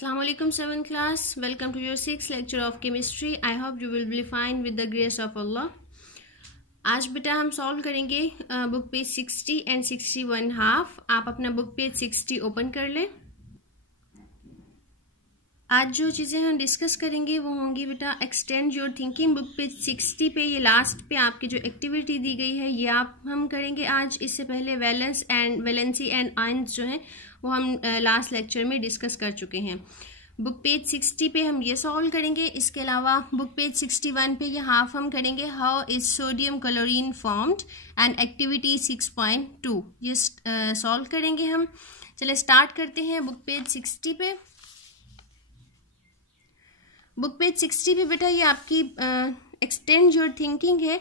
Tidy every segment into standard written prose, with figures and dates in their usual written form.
Assalamualaikum 7th class. Welcome to your 6th lecture of chemistry. I hope you will be fine with the grace of Allah. आज बेटा हम solve करेंगे book page 60 and 61 half. आप अपना book page 60 open कर लें. आज जो चीज़ें हम डिस्कस करेंगे वो होंगी बेटा extend your thinking. Book page 60 पे ये लास्ट पे आपकी जो एक्टिविटी दी गई है ये हम करेंगे आज. इससे पहले वैलेंसी एंड आयंस जो हैं वो हम लास्ट लेक्चर में डिस्कस कर चुके हैं. बुक पेज 60 पे हम ये सॉल्व करेंगे. इसके अलावा बुक पेज 61 पे ये हाफ हम करेंगे how is sodium chlorine formed and activity 6.2 ये सॉल्व करेंगे हम. चले स्टार्ट करते हैं बुक पेज 60 पे. बुक पेज 60 पे बेटा ये आपकी एक्सटेंड योर थिंकिंग है.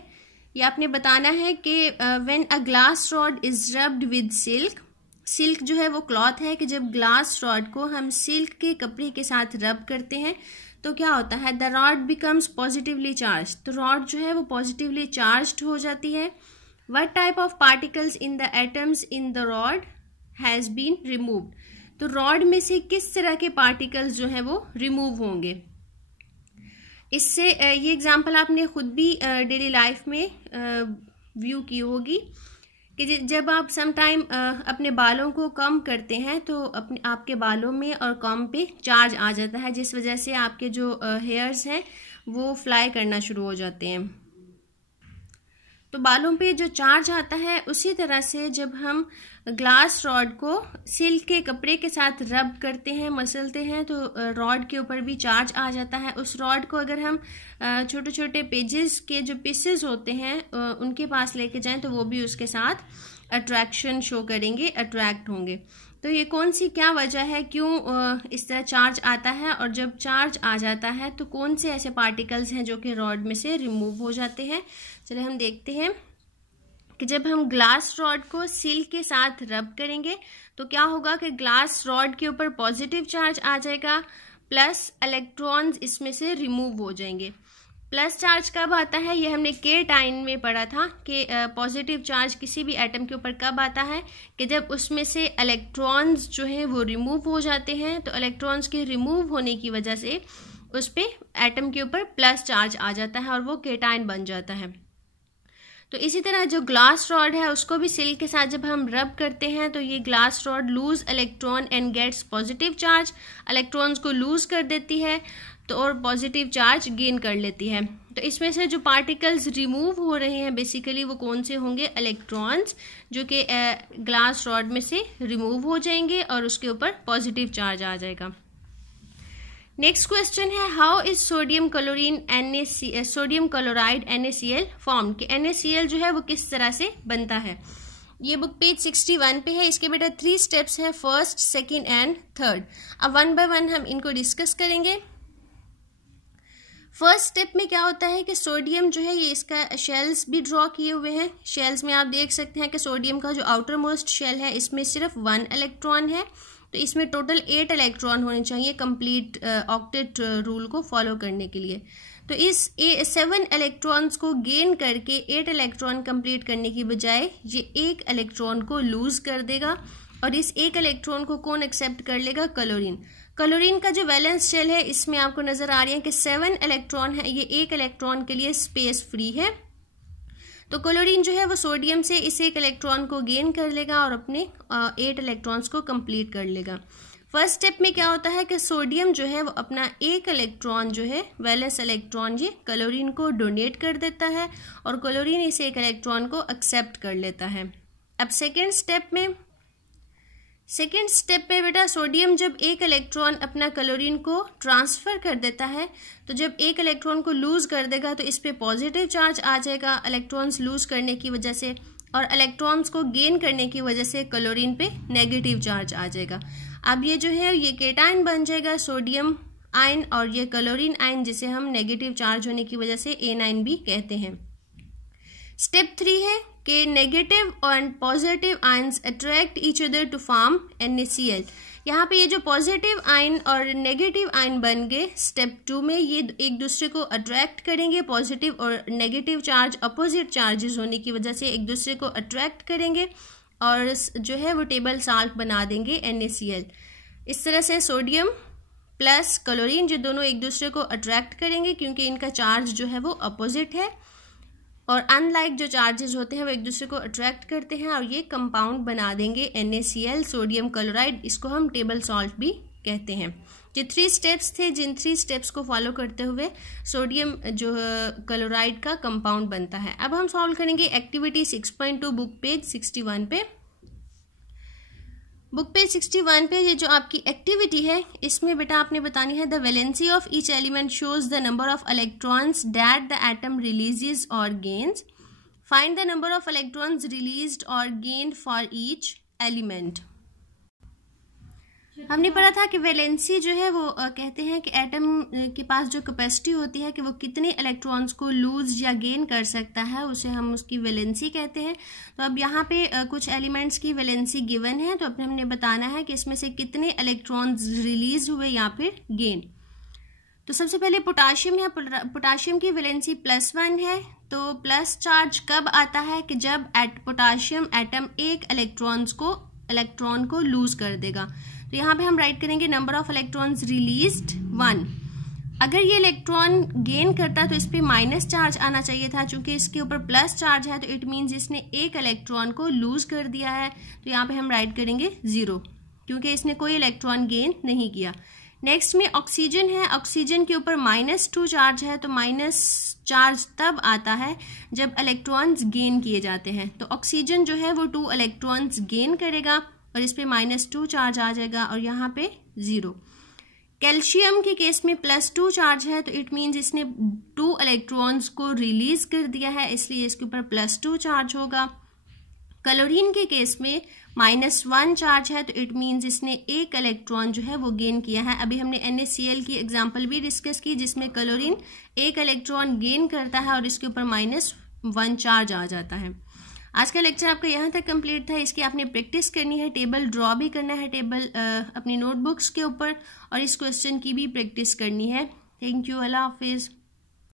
ये आपने बताना है कि when a glass rod is rubbed with silk. Silk जो है वो क्लॉथ है कि जब ग्लास रॉड को हम सिल्क के कपड़े के साथ रब करते हैं तो क्या होता है, the rod becomes positively charge. तो रॉड जो है वो पॉजिटिवली चार्ज्ड हो जाती है. What type of particles in the atoms in the rod has been removed. तो रॉड में से किस तरह के पार्टिकल्स जो है वो रिमूव होंगे. इससे ये एग्जाम्पल आपने खुद भी डेली लाइफ में व्यू की होगी कि जब आप सम टाइम अपने बालों को कम करते हैं तो आपके बालों में और कॉम पे चार्ज आ जाता है, जिस वजह से आपके जो हेयर्स हैं वो फ्लाई करना शुरू हो जाते हैं. तो बालों पे जो चार्ज आता है उसी तरह से जब हम ग्लास रॉड को सिल्क के कपड़े के साथ रब करते हैं, मसलते हैं, तो रॉड के ऊपर भी चार्ज आ जाता है. उस रॉड को अगर हम छोटे छोटे पेजेस के जो पीसेस होते हैं उनके पास लेके जाएं तो वो भी उसके साथ अट्रैक्शन शो करेंगे, अट्रैक्ट होंगे. तो ये कौन सी क्या वजह है क्यों इस तरह चार्ज आता है, और जब चार्ज आ जाता है तो कौन से ऐसे पार्टिकल्स हैं जो कि रॉड में से रिमूव हो जाते हैं. चलिए हम देखते हैं कि जब हम ग्लास रॉड को सिल्क के साथ रब करेंगे तो क्या होगा कि ग्लास रॉड के ऊपर पॉजिटिव चार्ज आ जाएगा, प्लस इलेक्ट्रॉन्स इसमें से रिमूव हो जाएंगे. प्लस चार्ज कब आता है, ये हमने केटाइन में पढ़ा था कि पॉजिटिव चार्ज किसी भी एटम के ऊपर कब आता है कि जब उसमें से इलेक्ट्रॉन्स जो हैं वो रिमूव हो जाते हैं. तो इलेक्ट्रॉन्स के रिमूव होने की वजह से उस पर एटम के ऊपर प्लस चार्ज आ जाता है और वो केटाइन बन जाता है. तो इसी तरह जो ग्लास रॉड है उसको भी सिल्क के साथ जब हम रब करते हैं तो ये glass rod lose electron and gets positive charge. Electrons को लूज कर देती है तो और पॉजिटिव चार्ज गेन कर लेती है. तो इसमें से जो पार्टिकल्स रिमूव हो रहे हैं बेसिकली वो कौन से होंगे, इलेक्ट्रॉन्स, जो कि ग्लास रॉड में से रिमूव हो जाएंगे और उसके ऊपर पॉजिटिव चार्ज आ जाएगा. नेक्स्ट क्वेश्चन है how is sodium chloride NaCl form. कि NaCl जो है वो किस तरह से बनता है. ये बुक पेज 61 पे है. इसके बेटा 3 स्टेप्स है, फर्स्ट, सेकंड एंड थर्ड. अब वन बाय वन हम इनको डिस्कस करेंगे. फर्स्ट स्टेप में क्या होता है कि सोडियम जो है ये इसका शेल्स भी ड्रॉ किए हुए हैं. शेल्स में आप देख सकते हैं कि सोडियम का जो आउटर मोस्ट शेल है इसमें सिर्फ 1 इलेक्ट्रॉन है. तो इसमें टोटल 8 इलेक्ट्रॉन होने चाहिए कंप्लीट ऑक्टेट रूल को फॉलो करने के लिए. तो इस 7 इलेक्ट्रॉन्स को गेन करके 8 इलेक्ट्रॉन कंप्लीट करने की बजाय ये 1 इलेक्ट्रॉन को लूज कर देगा. और इस 1 इलेक्ट्रॉन को कौन एक्सेप्ट कर लेगा, क्लोरीन. क्लोरीन का जो वैलेंस शेल है इसमें आपको नजर आ रही है कि 7 इलेक्ट्रॉन है, ये 1 इलेक्ट्रॉन के लिए स्पेस फ्री है. तो क्लोरीन जो है वो सोडियम से इस 1 इलेक्ट्रॉन को गेन कर लेगा और अपने 8 इलेक्ट्रॉन्स को कंप्लीट कर लेगा. फर्स्ट स्टेप में क्या होता है कि सोडियम जो है वो अपना 1 इलेक्ट्रॉन जो है वैलेंस इलेक्ट्रॉन ये क्लोरीन को डोनेट कर देता है और क्लोरीन इस 1 इलेक्ट्रॉन को एक्सेप्ट कर लेता है. अब सेकेंड स्टेप पे बेटा सोडियम जब 1 इलेक्ट्रॉन अपना क्लोरीन को ट्रांसफर कर देता है तो जब 1 इलेक्ट्रॉन को लूज कर देगा तो इस पे पॉजिटिव चार्ज आ जाएगा इलेक्ट्रॉन्स लूज करने की वजह से, और इलेक्ट्रॉन्स को गेन करने की वजह से क्लोरीन पे नेगेटिव चार्ज आ जाएगा. अब ये जो है ये केटाइन बन जाएगा सोडियम आयन, और ये क्लोरीन आयन जिसे हम नेगेटिव चार्ज होने की वजह से A9 भी कहते हैं. स्टेप 3 है कि negative and positive ions attract each other to form NaCl. यहाँ पे ये जो पॉजिटिव आयन और नेगेटिव आयन बन गए स्टेप 2 में ये एक दूसरे को अट्रैक्ट करेंगे. पॉजिटिव और नेगेटिव चार्ज अपोजिट चार्जेस होने की वजह से एक दूसरे को अट्रैक्ट करेंगे और जो है वो टेबल साल्ट बना देंगे NaCl. इस तरह से सोडियम प्लस क्लोरीन, जो दोनों एक दूसरे को अट्रैक्ट करेंगे क्योंकि इनका चार्ज जो है वो अपोजिट है, और अनलाइक जो चार्जेस होते हैं वो एक दूसरे को अट्रैक्ट करते हैं और ये कंपाउंड बना देंगे NaCl, सोडियम क्लोराइड। इसको हम टेबल सॉल्ट भी कहते हैं। ये 3 स्टेप्स थे, जिन 3 स्टेप्स को फॉलो करते हुए सोडियम जो क्लोराइड का कंपाउंड बनता है। अब हम सॉल्व करेंगे एक्टिविटी 6.2 बुक पेज 61 पे। बुक पेज 61 पे ये जो आपकी एक्टिविटी है, इसमें बेटा आपने बतानी है the valency of each element shows the number of electrons that the atom releases और gains. Find the number of electrons released और गेन्ड फॉर ईच एलिमेंट। हमने पढ़ा था कि वैलेंसी जो है वो कहते हैं कि एटम के पास जो कैपेसिटी होती है कि वो कितने इलेक्ट्रॉन्स को लूज या गेन कर सकता है, उसे हम उसकी वैलेंसी कहते हैं। तो अब यहाँ पे कुछ एलिमेंट्स की वैलेंसी गिवन है, तो अब हमने बताना है कि इसमें से कितने इलेक्ट्रॉन्स रिलीज हुए या फिर गेन। तो सबसे पहले पोटाशियम है, पोटाशियम की वैलेंसी +1 है। तो प्लस चार्ज कब आता है कि जब पोटाशियम एटम एक इलेक्ट्रॉन को लूज कर देगा। तो यहाँ पे हम राइट करेंगे नंबर ऑफ इलेक्ट्रॉन्स रिलीज्ड 1। अगर ये इलेक्ट्रॉन गेन करता है तो इस पे माइनस चार्ज आना चाहिए था, चूंकि इसके ऊपर प्लस चार्ज है तो इट मीन्स इसने एक इलेक्ट्रॉन को लूज कर दिया है। तो यहाँ पे हम राइट करेंगे 0, क्योंकि इसने कोई इलेक्ट्रॉन गेन नहीं किया। नेक्स्ट में ऑक्सीजन है, ऑक्सीजन के ऊपर -2 चार्ज है, तो माइनस चार्ज तब आता है जब इलेक्ट्रॉन्स गेन किए जाते हैं। तो ऑक्सीजन जो है वो 2 इलेक्ट्रॉन्स गेन करेगा और इस पे -2 चार्ज आ जाएगा और यहाँ पे 0। कैल्शियम के केस में +2 चार्ज है, तो इट मीन्स इसने 2 इलेक्ट्रॉन्स को रिलीज कर दिया है, इसलिए इसके ऊपर +2 चार्ज होगा। क्लोरीन के केस में -1 चार्ज है, तो इट मीन्स इसने एक इलेक्ट्रॉन जो है वो गेन किया है। अभी हमने NaCl की एग्जांपल भी डिस्कस की जिसमें क्लोरीन एक इलेक्ट्रॉन गेन करता है और इसके ऊपर -1 चार्ज आ जाता है। आज का लेक्चर आपका यहाँ तक कंप्लीट था। इसकी आपने प्रैक्टिस करनी है, टेबल ड्रॉ भी करना है टेबल अपनी नोटबुक्स के ऊपर, और इस क्वेश्चन की भी प्रैक्टिस करनी है। थैंक यू, अल्लाह हाफिज़।